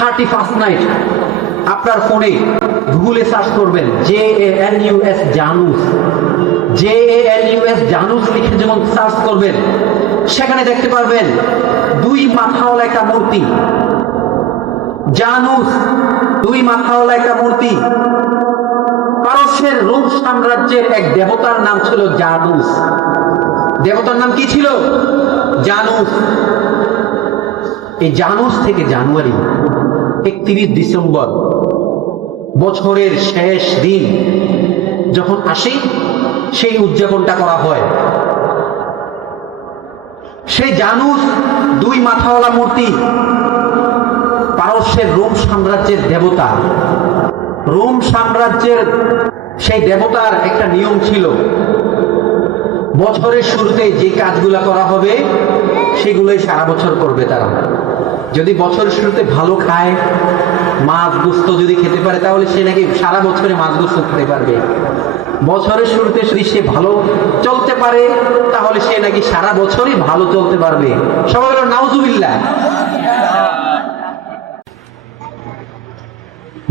31st night আপনার ফোনে গুগলে সার্চ করবেন JANUS জানুস, JANUS জানুস লিখে যখন সার্চ করবেন সেখানে দেখতে পারবেন দুই মাথাওয়ালা একটা মূর্তি। জানুস দুই মাথাওয়ালা একটা মূর্তি। পারস্যের রোম সাম্রাজ্যের এক দেবতার নাম ছিল জানুস। দেবতার নাম কি ছিল? জানুস। এই জানুস থেকে জানুয়ারি 31 ডিসেম্বর বছরের শেষ দিন যখন আসে সেই উদযাপনটা করা হয়। সেই জানুস দুই মাথাওয়ালা মূর্তি পারস্যের রোম সাম্রাজ্যের দেবতা। রোম সাম্রাজ্যের সেই দেবতার একটা নিয়ম ছিল, বছরের শুরুতে যে কাজগুলা করা হবে সেগুলোই সারা বছর করবে তারা। যদি বছরের শুরুতে ভালো খায়, মাছ গোস্ত যদি খেতে পারে, তাহলে সে নাকি সারা বছরে মাছ গোস্ত খেতে পারবে। বছরের শুরুতে যদি সে ভালো চলতে পারে তাহলে সে নাকি সারা বছরই ভালো চলতে পারবে। সবাই বলো নাউজুবিল্লাহ।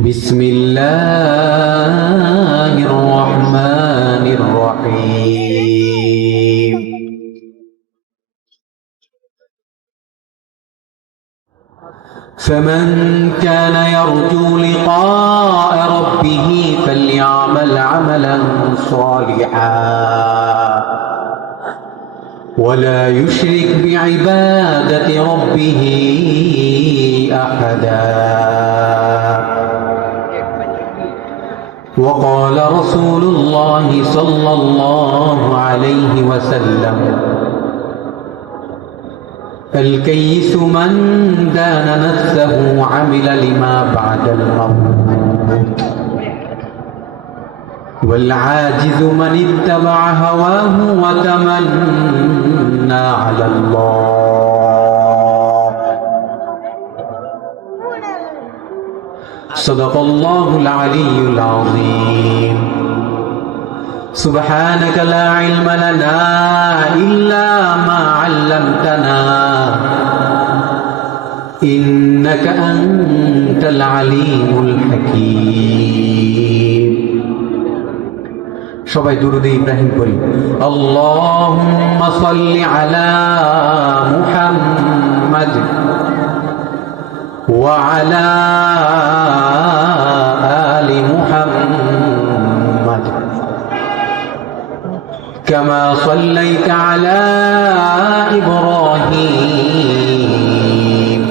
বিসমিল্লাহির রহমানির রহিম। فمن كان يرجو لقاء ربه فليعمل عملا صالحا ولا يشرك بعبادة ربه أحدا. وقال رسول الله صلى الله عليه وسلم: الكيس من دان نفسه وعمل لما بعد الموت، والعاجز من اتبع هواه وتمنى على الله. صدق الله العلي العظيم. سبحانك لا علم لنا إلا ما علمتنا إنك أنت العليم الحكيم. সবাই দুরূদে ইব্রাহিম পড়ি। আল্লাহুম্মা সাল্লি আলা মুহাম্মাদ ওয়া আলা আলি মুহাম্মাদ كما صليت على إبراهيم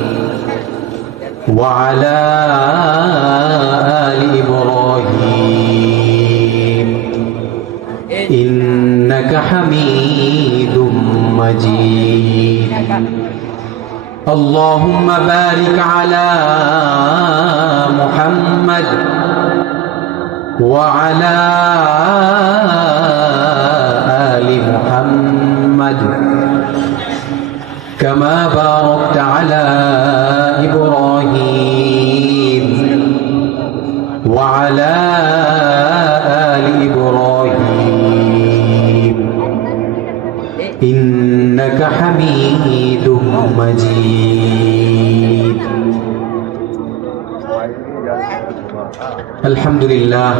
وعلى آل إبراهيم إنك حميد مجيد. اللهم بارك على محمد وعلى آل محمد كما باركت على إبراهيم وعلى آل إبراهيم إنك حميد مجيد. আলহামদুলিল্লাহ,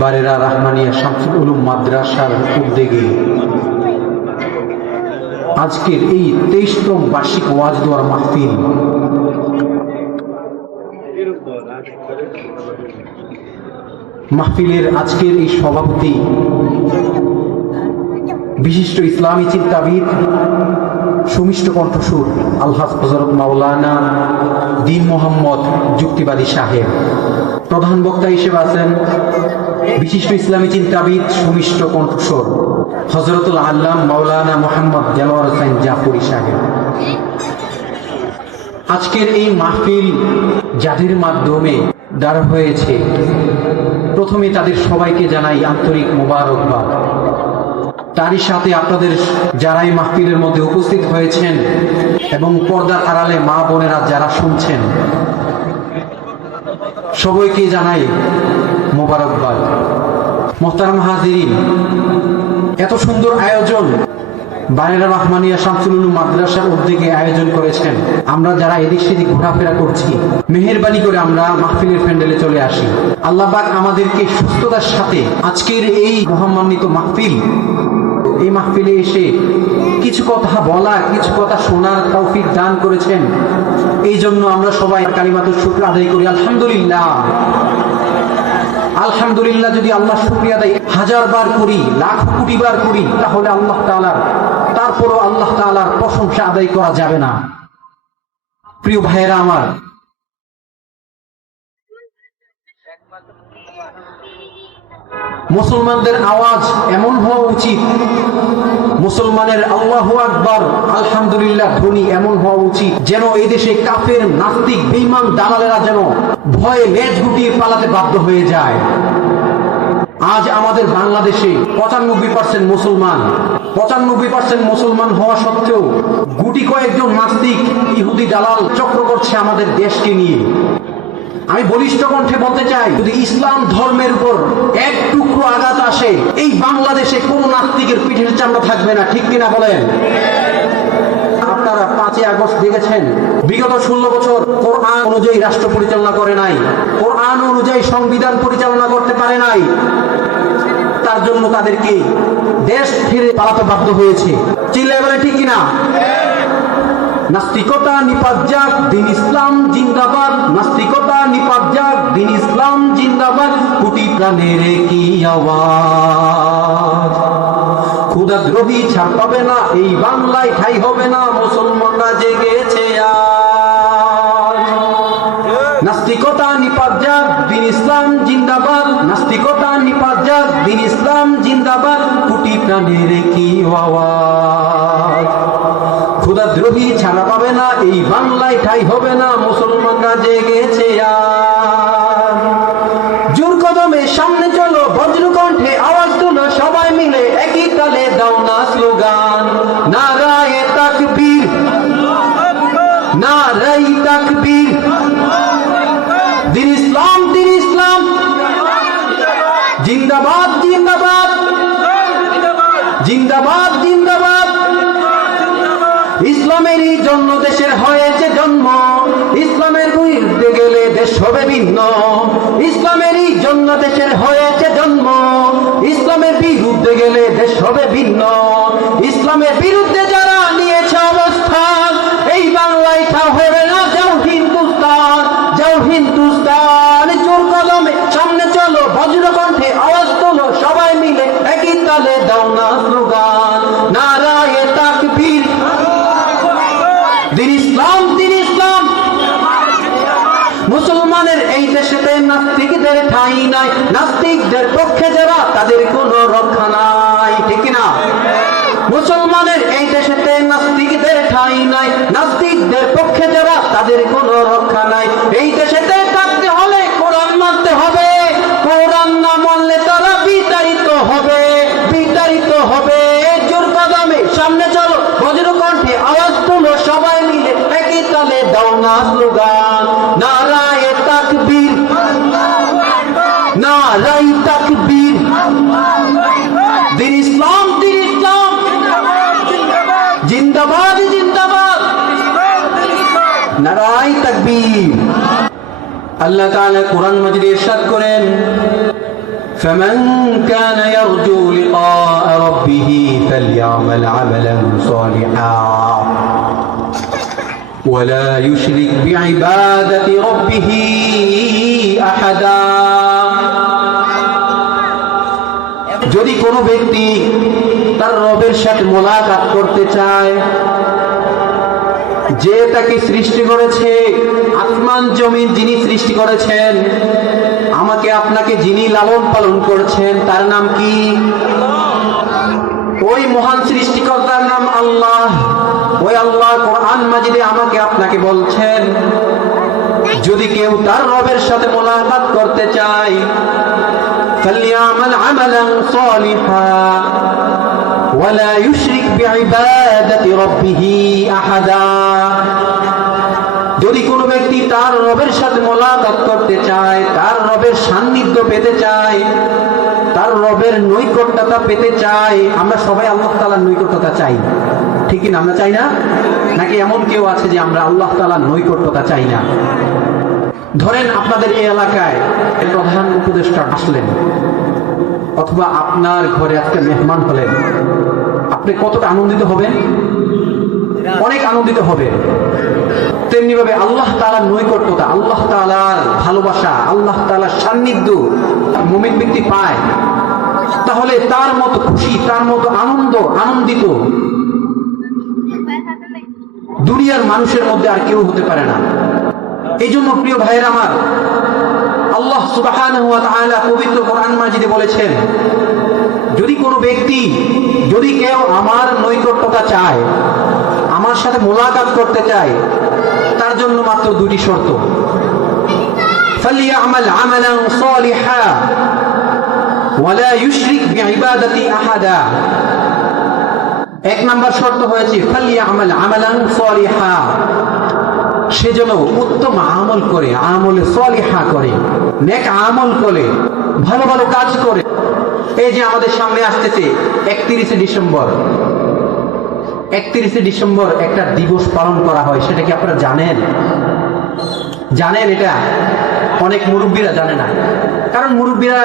বারেরা রাহমানিয়া শামসুল উলুম মাদ্রাসার উদ্যোগে আজকের এই 23তম বার্ষিক ওয়াজ দোয়ার মাহফিল মাহফিলের আজকের এই সভাপতি বিশিষ্ট ইসলামী চিন্তাবিদ, সুমিষ্ট কণ্ঠস্বর আলহাজ হযরত মাওলানা দীন মোহাম্মদ যুক্তিবাদী সাহেব। প্রধান বক্তা হিসেবে আছেন বিশিষ্ট ইসলামী চিন্তাবিদ, সুমিষ্ট কণ্ঠস্বর হযরতুল আল্লাম মাওলানা মোহাম্মদ দেলোয়ার হোসেন জাফরি সাহেব। আজকের এই মাহফিল যাদের মাধ্যমে দাঁড় হয়েছে, প্রথমে তাদের সবাইকে জানাই আন্তরিক মোবারকবাদ। তারই সাথে আপনাদের যারা এই মাহফিলের মধ্যে উপস্থিত হয়েছেন এবং পর্দার আড়ালে মা বোনেরা যারা শুনছেন, সবাইকে জানাই মোবারকবাদ। মোহতারাম হাজিরিন, এত সুন্দর আয়োজন বারেরা রহমানিয়া শামসুল উলুম মাদ্রাসার উদ্যোগে আয়োজন করেছেন। আমরা যারা এদিক সেদিক ঘোরাফেরা করছি, মেহেরবানি করে আমরা মাহফিলের প্যান্ডেলে চলে আসি। আল্লাহ পাক আমাদেরকে সুস্থতার সাথে আজকের এই মহামান্বিত মাহফিল, এই মাহফিলে এসে কিছু কথা বলা, কিছু কথা শোনার তৌফিক দান করেছেন। এই জন্য আমরা সবাই কালিমাতুশ শুকর আদায় করি আলহামদুলিল্লাহ। আলহামদুলিল্লাহ যদি আল্লাহ শুকরিয়া আদায় 1000 বার করি, লাখ কোটি বার করি, তাহলে আল্লাহ তাআলার, তারপরও আল্লাহ তাআলার প্রশংসা আদায় করা যাবে না। প্রিয় ভাইয়েরা আমার, মুসলমানদের আওয়াজ এমন হওয়া উচিত, মুসলমানের আল্লাহু আকবার আলহামদুলিল্লাহ ধ্বনি এমন হওয়া উচিত যেন এই দেশে কাফের, নাস্তিক, বেঈমান দালালেরা যেন ভয়ে লেজ গুটিয়ে পালাতে বাধ্য হয়ে যায়। আজ আমাদের বাংলাদেশে 95% মুসলমান, 95% মুসলমান হওয়া সত্ত্বেও গুটি কয়েকজন নাস্তিক, ইহুদি দালাল চক্র করছে আমাদের দেশকে নিয়ে। আমি বলিষ্ঠ কণ্ঠে বলতে চাই, যদি ইসলাম ধর্মের উপর এক টুকরো আঘাত আসে, এই বাংলাদেশে কোন নাস্তিকের পিঠের চামড়া থাকবে না। ঠিক কিনা বলেন? আপনারা 5ই আগস্ট দেখেছেন, বিগত 16 বছর কোরআন অনুযায়ী রাষ্ট্র পরিচালনা করে নাই, কোরআন অনুযায়ী সংবিধান পরিচালনা করতে পারে নাই। তার জন্য তাদেরকে দেশ ছেড়ে পালাতে বাধ্য হয়েছে। চিল্লায় বলে ঠিক কিনা? নাস্তিকতা নিপাত যাক, দিন ইসলাম জিন্দাবাদ। নাস্তিকতা নিপাত যাক, দিন ইসলাম জিন্দাবাদ। কোটি প্রাণের কি আওয়াজ, ক্ষুধাদ্রোহী ছাড় পাবে না, এই বাংলায় ঠাই হবে না, মুসলমানরা জেগেছে আজ। নাস্তিকতা নিপাত যাক, দিন ইসলাম জিন্দাবাদ। নাস্তিকতা নিপাত যাক, দিন ইসলাম জিন্দাবাদ। কোটি প্রাণের কি আওয়াজ, ক্ষুধাদ্রোহী ছাড়া পাবে না, এই বাংলায় ঠাই হবে না, মুসলমানরা জেগেছে আজ। জোর কদমে সামনে চলো, বজ্রকণ্ঠে আওয়াজ তুলো, সবাই মিলে একই তালে দাও না স্লোগান। নারায়ে তাকবীর, নারায়ে তাকবীর। দিন ইসলাম, দিন ইসলাম জিন্দাবাদ, জিন্দাবাদ, জিন্দাবাদ, জিন্দাবাদ। ইসলামেরই জন্য দেশের হয়েছে জন্ম, ইসলামের বিরুদ্ধে গেলে দেশ হবে ভিন্ন। ইসলামেরই জন্য দেশের হয়েছে জন্ম, ইসলামের বিরুদ্ধে গেলে দেশ হবে ভিন্ন। ইসলামের বিরুদ্ধে যারা নিয়েছে অবস্থান, এই বাংলায় তা হবে না, যাও হিন্দুস্তান, যাও হিন্দুস্তান। জোর কদমে সামনে চলো, বজ্রকণ্ঠে আওয়াজ তোলো, সবাই মিলে একই তালে দাও না স্লোগান। নারায়ে তাকবীর, দিন ইসলাম, দিন ইসলাম। মুসলমানের এই দেশেতে নাস্তিকদের ঠাঁই নাই, নাস্তিকদের পক্ষে যারা তাদের কোনো রক্ষা নাই। ঠিক না? মুসলমানের এই দেশেতে নাস্তিকদের ঠাঁই নাই, নাস্তিকদের পক্ষে যারা তাদের কোনো রক্ষা নাই। এই দেশেতে থাকতে হলে কোরআন মানতে হবে, কোরআন না মানলে তারা বিতাড়িত হবে, বিতাড়িত হবে। জোর কদমে সামনে চলো, বজ্রকণ্ঠে আওয়াজ তুলো, সবাই মিলে একই তালে দাও না স্লোগান। নারায়ে তাকবীর, নারায়ে তাকবীর। দিন ইসলাম, দিন ইসলাম জিন্দাবাদ, জিন্দাবাদ। নারায়ে তাকবীর। আল্লাহ তাআলা কোরআন মাজিদে ইরশাদ করেন, فمن كان يرجو لقاء ربه فليعمل عملا صالحا ولا يشرك بعبادة ربه أحدا। যদি কোনো ব্যক্তি তার রবের সাথে মোলাকাত করতে চায়, যে তাকে সৃষ্টি করেছে, আসমান জমিন যিনি সৃষ্টি করেছেন, আমাকে আপনাকে যিনি লালন পালন করছেন, তার নাম কি? ওই মহান সৃষ্টিকর্তার নাম আল্লাহ। ওই আল্লাহ কোরআন মাজিদে আমাকে আপনাকে বলছেন, যদি কেউ তার রবের সাথে মোলাকাত করতে চায়, ফালইআমাল আমালান সালিহা ওয়ালা ইউশরিক বিইবাদাতি রাব্বিহি আহাদা। যদি কোনো ব্যক্তি তার রবের সাথে মোলাকাত করতে চায়, তার রবের সান্নিধ্য পেতে চায়, তার রবের নৈকট্যতা পেতে চাই। আমরা সবাই আল্লাহ তাআলার নৈকট্যতা চাই, ঠিক না? আমরা চাই না? নাকি এমন কেউ আছে যে আমরা আল্লাহ তাআলার নৈকট্যতা চাই না? ধরেন আপনাদের এই এলাকায় প্রধান উপদেষ্টা আসলেন, অথবা আপনার ঘরে আজকে মেহমান হলেন, আপনি কতটা আনন্দিত হবেন? অনেক আনন্দিত হবেন। তেমনি ভাবে আল্লাহ তাআলার নৈকট্যতা, আল্লাহ তাআলার ভালোবাসা, আল্লাহ তাআলার সান্নিধ্য মুমিন ব্যক্তি পায়, তাহলে তার মতো খুশি, তার মতো আনন্দিত দুনিয়ার মানুষের মধ্যে আর কেউ হতে পারে না। এই জন্য প্রিয় ভাইয়ের আমার, আল্লাহ সুবহানাহু ওয়া তাআলা পবিত্র কোরআন মাজিদে বলেছেন, যদি কোনো ব্যক্তি, যদি কেউ আমার নৈকট্যতা চায়, আমার সাথে মোলাকাত করতে চায়, তার জন্য মাত্র দুটি শর্ত। ফালিয়ামাল আমালান সালিহা ওয়া লা ইউশরিক বিইবাদাতি আহাদা। এক নাম্বার শর্ত হয়েছে ফালিয়ামাল আমালান সালিহা, সে যেন উত্তম আমল করে, আমলে সালিহা করে, নেক আমল করে, ভালো ভালো কাজ করে। এই যে আমাদের সামনে আসতেছে 31শে ডিসেম্বর, 31শে ডিসেম্বর একটা দিবস পালন করা হয়, সেটা কি আপনারা জানেন? জানেন? এটা অনেক মুরব্বীরা জানে না, কারণ মুরব্বীরা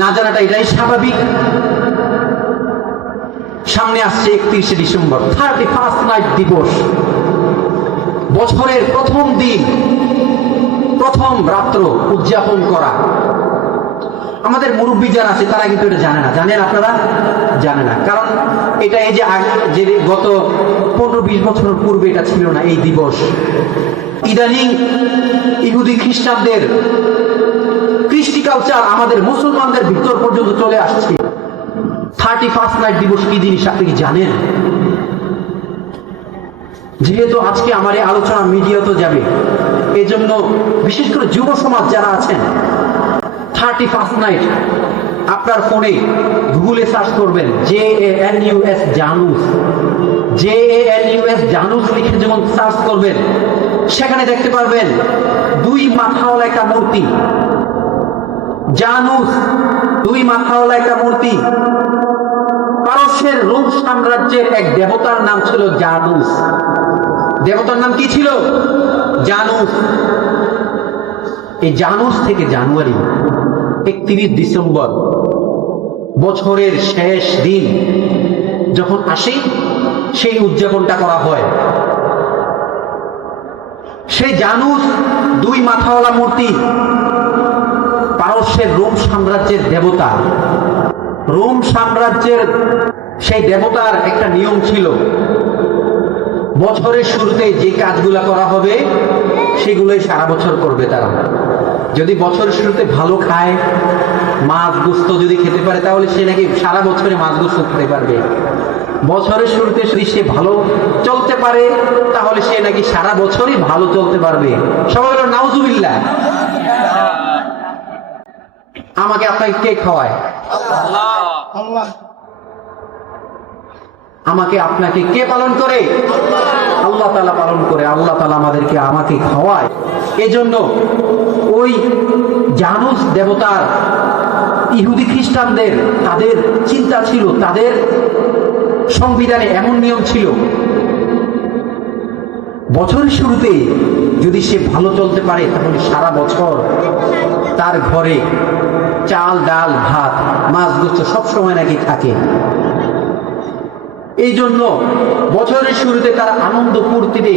না জানাটা এটাই স্বাভাবিক। সামনে আসছে 31শে ডিসেম্বর, 31st নাইট দিবস, বছরের প্রথম দিন, প্রথম রাত্র উদযাপন করা। আমাদের মুরব্বী যারা আছে তারা কিন্তু এটা জানে না। জানেন আপনারা? জানে না, কারণ এটা এই যে গত 15-20 বছর পূর্বে এটা ছিল না এই দিবস। ইদানিং ইহুদি খ্রিস্টানদের কৃষ্টি কালচার আমাদের মুসলমানদের ভিতর পর্যন্ত চলে আসছে। 31st নাইট দিবস কি জিনিস আপনি কি জানেন? যেহেতু আজকে আমার এই আলোচনা মিডিয়াতে যাবে, এই জন্য বিশেষ করে যুব সমাজ যারা আছেন, 31st নাইট আপনার ফোনে গুগলে সার্চ করবেন JANUS, জানুস, JANUS জানুস লিখে যখন সার্চ করবেন, সেখানে দেখতে পারবেন দুই মাথাওয়ালা একটা মূর্তি। জানুস, দুই মাথাওয়ালা একটা মূর্তি। পারস্যের রোম সাম্রাজ্যের এক দেবতার নাম ছিল জানুস। দেবতার নাম কি ছিল? জানুস। এই জানুস থেকে জানুয়ারি 31 ডিসেম্বর বছরের শেষ দিন যখন আসে, সেই উদযাপনটা করা হয়। সেই জানুস, দুই মাথাওয়ালা মূর্তি, পারস্যের রোম সাম্রাজ্যের দেবতা। রোম সাম্রাজ্যের সেই দেবতার একটা নিয়ম ছিল, বছরের শুরুতে যে কাজগুলা করা হবে সেগুলোই সারা বছর করবে তারা। যদি বছরের শুরুতে ভালো খায়, মাছ গোস্ত যদি খেতে পারে, তাহলে সে নাকি সারা বছরে মাছ গোস্ত খেতে পারবে। বছরের শুরুতে যদি সে ভালো চলতে পারে, তাহলে সে নাকি সারা বছরই ভালো চলতে পারবে। সবাই বলো নাউজুবিল্লাহ। আমাকে আপনাকে কে খাওয়ায়? আল্লাহ। আমাকে আপনাকে কে পালন করে? আল্লাহ তাআলা পালন করে। আল্লাহ তাআলা আমাকে খাওয়ায়। এজন্য ওই জানুস দেবতার ইহুদি খ্রিস্টানদের তাদের চিন্তা ছিল, তাদের সংবিধানে এমন নিয়ম ছিল, বছরের শুরুতে যদি সে ভালো চলতে পারে, তাহলে সারা বছর তার ঘরে চাল, ডাল, ভাত, মাছ, গোস্ত সবসময় নাকি থাকে। এই জন্য বছরের শুরুতে তারা আনন্দ ফুর্তিতে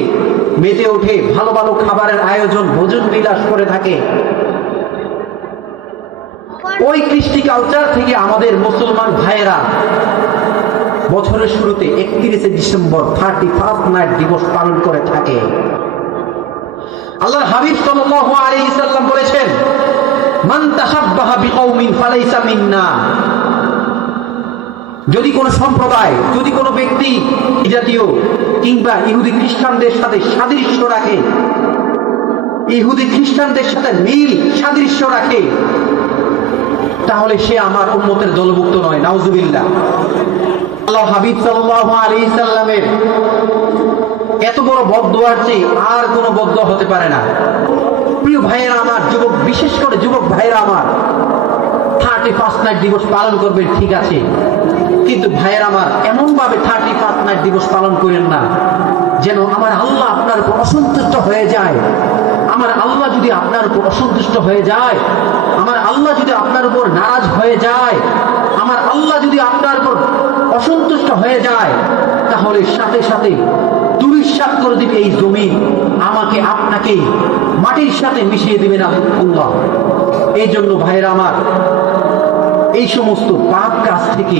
মেতে ওঠে, ভালো ভালো খাবারের আয়োজন, ভোজন বিলাস করে থাকে। ওই কৃষ্টি কালচার থেকে আমাদের মুসলমান ভাইয়েরা বছরের শুরুতে 31শে ডিসেম্বর 31st নাইট দিবস পালন করে থাকে। আল্লাহর হাবিব সাল্লাল্লাহু আলাইহি সাল্লাম বলেছেন, মান তাশাব্বাহা বিকওমিন ফালাইসা মিন্না। যদি কোন সম্প্রদায়, যদি কোনো ব্যক্তি জাতীয় কিংবা ইহুদি খ্রিস্টানদের সাথে সাদৃশ্য রাখে, ইহুদি খ্রিস্টানদের সাথে মিল সাদৃশ্য রাখে, তাহলে সে আমার উম্মতের দলভুক্ত নয়। নাউজুবিল্লাহ। আল্লাহ হাবিব সাল্লাল্লাহু আলাইহি সাল্লামের এত বড় বদদুয়ার চেয়ে আর কোনো বদদুয়া হতে পারে না। প্রিয় ভাইয়েরা আমার, যুবক, বিশেষ করে যুবক ভাইয়েরা আমার, 31 নাইট দিবস পালন করবেন, ঠিক আছে, কিন্তু ভাইয়ের আমার এমন ভাবে 31 নাইট দিবস পালন করেন না যেন আমার আল্লাহ আপনার উপর অসন্তুষ্ট হয়ে যায়। আমার আল্লাহ যদি আপনার উপর অসন্তুষ্ট হয়ে যায়, আমার আল্লাহ যদি আপনার উপর নারাজ হয়ে যায়, আমার আল্লাহ যদি আপনার উপর অসন্তুষ্ট হয়ে যায়, তাহলে সাথে সাথে দুরিশ্বাস করে দিবে এই জমিন, আমাকে আপনাকে মাটির সাথে মিশিয়ে দিবেন আল্লাহ। এই জন্য ভাইয়েরা আমার, এই সমস্ত পাপ কাজ থেকে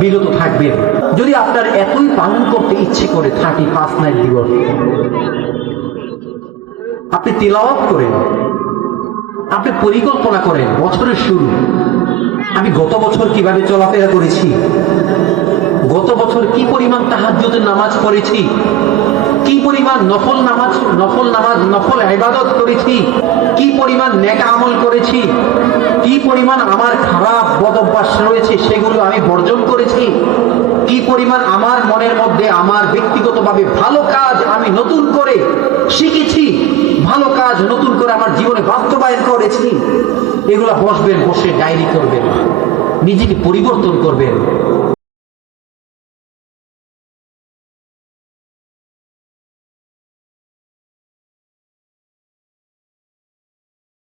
বিরত থাকবেন। যদি আপনার এতই পালন করতে ইচ্ছে করে 31 নাইট দিবস, আপনি তিলাওয়াত করেন, আপনি পরিকল্পনা করেন বছরের শুরু, আমি গত বছর কিভাবে চলাফেরা করেছি, গত বছর কি পরিমাণ তাহাজ্জুদের নামাজ পড়েছি, কি পরিমাণ নফল ইবাদত করেছি, কি পরিমাণ নেক আমল করেছি, কি পরিমাণ আমার খারাপ বদ অভ্যাস রয়েছে সেগুলো আমি বর্জন করেছি, কি পরিমাণ আমার মনের মধ্যে আমার ব্যক্তিগতভাবে ভালো কাজ আমি নতুন করে শিখেছি, ভালো কাজ নতুন করে আমার জীবনে বাস্তবায়ন করেছি, এগুলো বসবেন, বসে ডায়েরি করবেন, নিজেকে পরিবর্তন করবেন।